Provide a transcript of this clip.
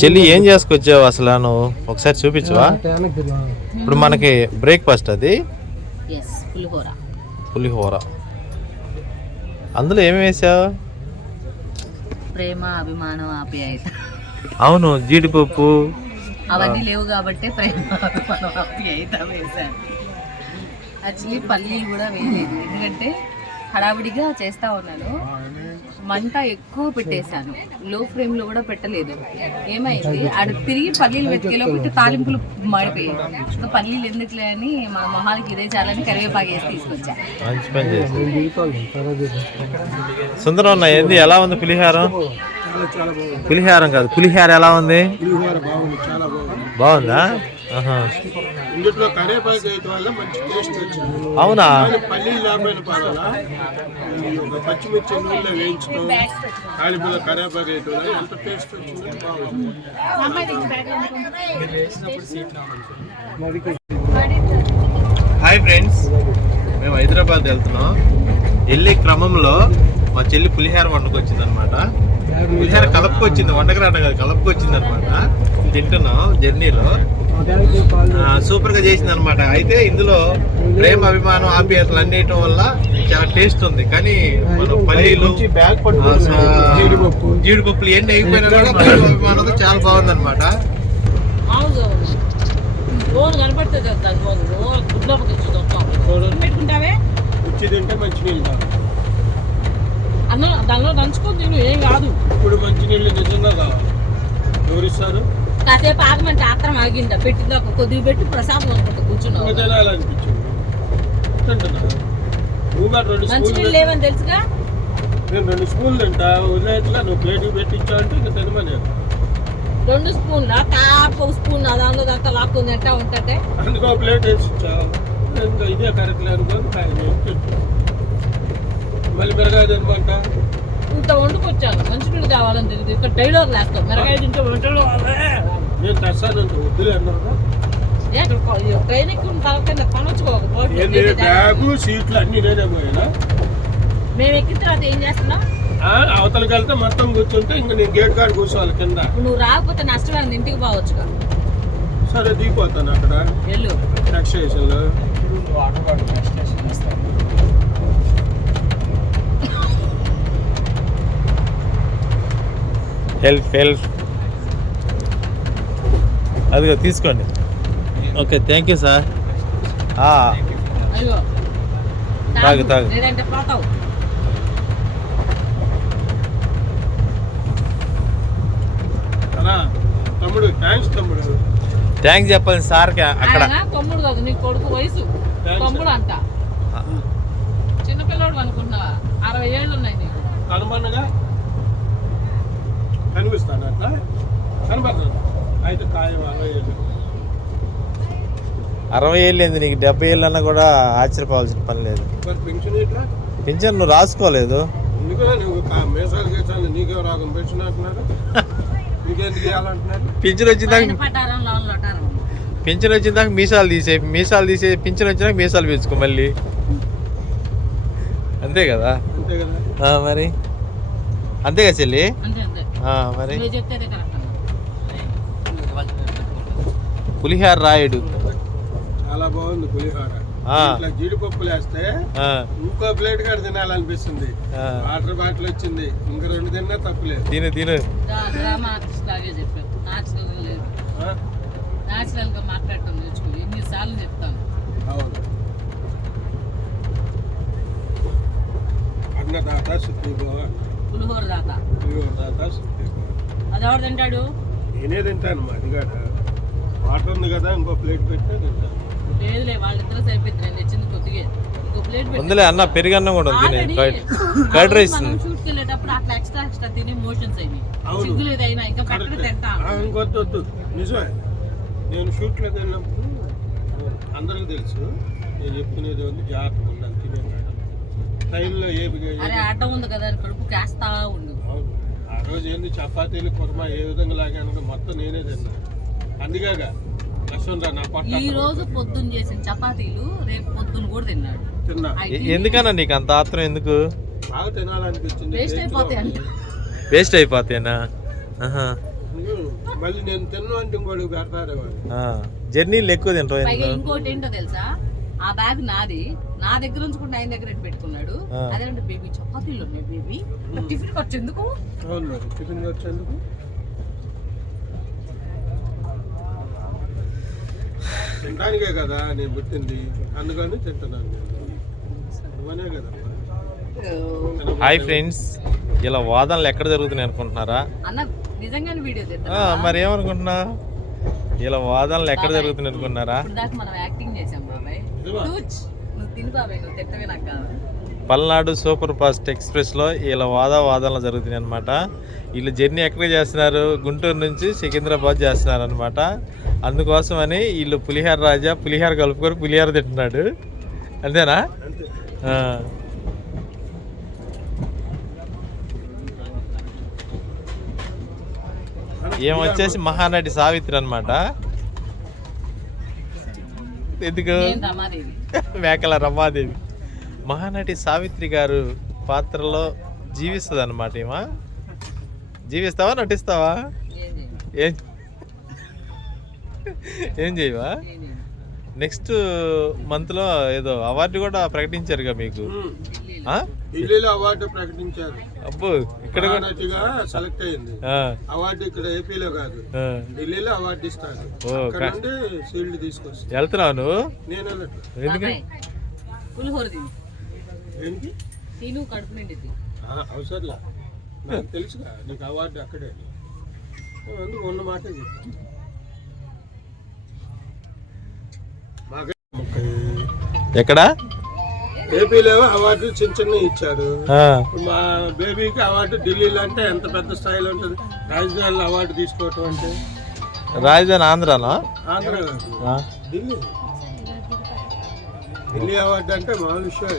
చెల్లి ఏం చేసుకొచ్చావు అసలు నువ్వు ఒకసారి చూపించవా? ఇప్పుడు మనకి బ్రేక్ఫాస్ట్ అది పులిహోర. అందులో ఏమేమి వేసావు? ప్రేమ, అభిమానం, ఆప్యాయత. అవును, జీడిపప్పు అవన్నీ లేవు కాబట్టి ప్రేమ, అభిమానం, ఆప్యాయత వేసాను. యాక్చువల్లీ పల్లీలు కూడా వేయలేదు, ఎందుకంటే హడావిడిగా చేస్తా ఉన్నాను. మంట ఎక్కువ పెట్టేశాను, లో ఫ్లేమ్లో కూడా పెట్టలేదు. ఏమైంది, అది తిరిగి పల్లీలు వెతికేలోపు తాలింపులు మాడిపోయాయి. ఇంకా పల్లీలు ఎందుకులే అని మా మొహాలకి ఇదే చాలని కరివేపాకు వేసి తీసుకొచ్చా. మంచి పని చేసి. సుందరం ఏంది, ఎలా ఉంది పులిహారం? పులిహారం కాదు, పులిహార ఎలా ఉంది? బాగుందా? అవునా? హాయ్ ఫ్రెండ్స్, మేము హైదరాబాద్ వెళ్తున్నాం. వెళ్ళే క్రమంలో మా చెల్లి పులిహార వండుకొచ్చింది అనమాట. పులిహార కలుపుకొచ్చింది, వండకరాట కాదు, కలుపుకొచ్చింది అనమాట. తింటున్నాం జర్నీలో. సూపర్ గా చేసింది అనమాట. అయితే ఇందులో ప్రేమ, అభిమానం, ఆప్యాయతలు అన్నియటం వల్ల చాలా టేస్ట్ ఉంది. కానీ మనం పల్లీలు, జీడిపప్పులు ఎన్ని అయిపోయినా కూడా ప్రేమ, అభిమానంతో చాలా బాగుంది అనమాట. దానిలో దంచుకొని తిను, ఏం కాదు. ఇప్పుడు మంచినీళ్ళు నిజంగా కావాలి, ఎవరిస్తారు? కాసేపు ఆగమంటే ఆత్రం ఆగిందా, పెట్టిందా కొద్దిగా పెట్టి ప్రసాదం అనుకుంటా కూర్చున్నావు. మంచినీళ్ళు లేవని తెలుసుగా. నేను 2 స్పూన్లు తింటా, వదిలేట్లా నువ్వు ప్లేట్ పెట్టించావు అంటే ఇంకా తినమని. 2 స్పూన్ల టాప్, 1 స్పూన్ దానిలో దాంతో లాక్కుంది అంటే ఉంటే అందుకో ప్లేట్ వేసి ఇచ్చావు. ఇంకా ఇదే కరెక్ట్ అనుకోని మళ్ళీ మిరగాయ తినమంట. ఇంత వండుకొచ్చాను, మంచినీళ్ళు కావాలని తెలియదు. ఇక్కడ డైలాగ్ లేస్తావు, మిరగాయ తింటే వంటలు నేను తెస్తాను వద్దులే అన్నా. ట్రైన్ ఎక్కువ కింద పనొచ్చుకోకు, సీట్లు అన్ని నేనే పోయినా. మేము ఎక్కిన తర్వాత ఏం చేస్తున్నాం, అవతలకి వెళ్తే మొత్తం కూర్చుంటే ఇంకా నేను గేట్ కాడ కూర్చోవాలి కింద. నువ్వు రాకపోతే నష్టం, ఇంటికి పోవచ్చుగా. సరే దిగిపోతాను అక్కడ వెళ్ళు నెక్స్ట్ స్టేషన్లో. హెల్ప్ అదిగో తీసుకోండి. Okay, thank you sir. తాగు తమ్ముడు, థ్యాంక్స్ చెప్పాలి సార్కి. అక్కడ తమ్ముడు కాదు, నీ కొడుకు వయసు తమ్ముడు అంట. చిన్నపిల్లడు అనుకున్నావా? 60 ఏళ్ళు ఉన్నాయి నీకు. కనుమన్నగా కనిపిస్తాను అట్లా కనబడుతుంది. అయితే ఖాయం 60 ఏళ్ళు. 60 ఏళ్ళు ఏంది నీకు? 70 ఏళ్ళు అన్నా కూడా ఆశ్చర్యపోవాల్సిన పని లేదు. పెన్షన్ ఇట్లా పెన్షన్ నువ్వు రాసుకోలేదు. మేసాలు చేసాను, నీకే రాగం పెన్షన్ అంటున్నారు. నీకెందుకు ఇవ్వాలంటున్నారు? పింఛన్ వచ్చిందాక మీసాలు తీసే పింఛన్ వచ్చినాక మీసాలు పెంచుకో మళ్ళీ. అంతే కదా? మరి అంతేగా చెల్లి? మరి పులిహార రాయుడు చాలా బాగుంది పులిహార. జీడిపప్పులు వేస్తే ఇంకో ప్లేట్ కూడా తినాలనిపిస్తుంది. వాటర్ బాటిల్ వచ్చింది, ఇంకా 2 తిన్నా తప్పులేదు. తిను అవును. అన్నదాత సుఖీభవ, పులిహోర దాత సుఖీభవ. అది ఎవరు తింటాడు? నేనే తింటాను. అది కాదు, వాటర్ ఉంది కదా, ఇంకో ప్లేట్ పెట్టే తింటాను. లేదులే, వాళ్ళిద్దరూ సరిపోయింది. నేను తెచ్చింది కొద్దిగా, ఇంకో ప్లేట్ ఉందిలే అన్న. పెరుగన్నం కూడా ఉంది, కర్డ్ రైస్. షూట్కి వెళ్ళేటప్పుడు అట్లా ఎక్స్ట్రా తిని మోషన్స్ అయినాయి. సిగ్గులేదైనా ఇంకా కరెక్ట్ తింటాను. ఇంకొద్దు, నిజమే. నేను షూట్లోకి వెళ్ళినప్పుడు అందరికీ తెలుసు, నేను చెప్పుకునేది ఉంది, జాగ్రత్తగా ఉండాలి తినే టైంలో. అరే అడ్డం ఉంది కదా, కడుపు కాస్తా ఉండు. ఆ రోజు ఏంది చపాతీలు కుర్మా ఏ విధంగా లాగాను మొత్తం నేనే తిన్నాను. అందుకేగా ఈ రోజు పొద్దున్న చేసిన చపాతీలు రేపు పొద్దున్న కూడా తిన్నా. ఎందుకన్నా నీకు అంత ఆత్రం? ఎందుకు? తినాలనిపించింది. వేస్ట్ అయిపోతాయి. వేస్ట్ అయిపోతాయనా? మళ్ళీ నేను తిన్ను అంటే ఇంకోటి పెడతారే వాళ్ళు. జర్నీలు ఎక్కువ తింటావు పైగా ఎందుకు? ఇంకోటి ఏంటో తెలుసా, ఆ బ్యాగ్ నాది, నా దగ్గర ఉంచుకుంటే ఆయన దగ్గర పెట్టుకున్నాడు. అదేంటే బేబీ చపాతీలు ఉన్నాయి బేబీ, టిఫిన్ ఖర్చు ఎందుకు? అవును మరి టిఫిన్ వచ్చేందుకు తినడానికే కదా నేను పుట్టింది, అందుకని తింటున్నాను నేను. నువ్వనే కదమ్మా. హాయ్ ఫ్రెండ్స్, ఇలా వాదనలు ఎక్కడ జరుగుతున్నాయి అనుకుంటున్నారా? అన్న నిజంగానే వీడియో తీద్దాం. మరి ఏమనుకుంటున్నా, ఇలా వాదనలు ఎక్కడ జరుగుతున్నాయి అనుకుంటున్నారా? ఇప్పుడు దాకా మనం యాక్టింగ్ చేసాం బాబాయ్. నువ్వు తిని బాబాయ్, నువ్వు తింటవే నాకు కావాలి. పల్నాడు సూపర్ ఫాస్ట్ ఎక్స్ప్రెస్లో ఇలా వాదనలు జరుగుతున్నాయి అనమాట. వీళ్ళు జర్నీ ఎక్కడ చేస్తున్నారు, గుంటూరు నుంచి సికింద్రాబాద్ చేస్తున్నారు అనమాట. అందుకోసమని వీళ్ళు పులిహార రాజా పులిహార కలుపుకొని పులిహార తింటున్నాడు, అంతేనా? ఏమొచ్చేసి మహానటి సావిత్రి అనమాట. ఎందుకు? నేను రమాదేవి. మేకల రమాదేవి. మహానటి సావిత్రి గారు పాత్రలో జీవిస్తుంది అనమాట. ఏమా జీవిస్తావా, నటిస్తావా? ఏం చేయను. ఏం చేయవా? నెక్స్ట్ మంత్లో ఏదో అవార్డు కూడా ప్రకటించారుగా మీకు. ఢిల్లీలో అవార్డు ప్రకటించారు. అబ్బో, ఇక్కడ కూడా నటిగా సెలెక్ట్ అయింది. అవార్డు ఇక్కడ ఏపీలో కాదు, ఢిల్లీలో అవార్డు ఇస్తారు. అక్కడ నుండి షీల్డ్ తీసుకొస్తా. వెళ్తున్నావు నువ్వు? నేను ఎందుకు? పులిహోర తిను. ఏంటి తిను, కడుపు నిండిద్ది. అవసరంలా, నాకు తెలుసుగా నీకు అవార్డు అక్కడే. అందుకు ఉన్న మాట ఎక్కడ? ఏపీలో అవార్డు చిన్న చిన్న ఇచ్చారు. మా బేబీకి అవార్డు ఢిల్లీలో అంటే ఎంత పెద్ద స్థాయిలో ఉంటుంది. రాజధానిలో అవార్డు తీసుకోవటం అంటే. రాజధాని ఆంధ్రానా? ఆంధ్ర కాదు, ఢిల్లీ. ఢిల్లీ అవార్డు అంటే మామూలు విషయం.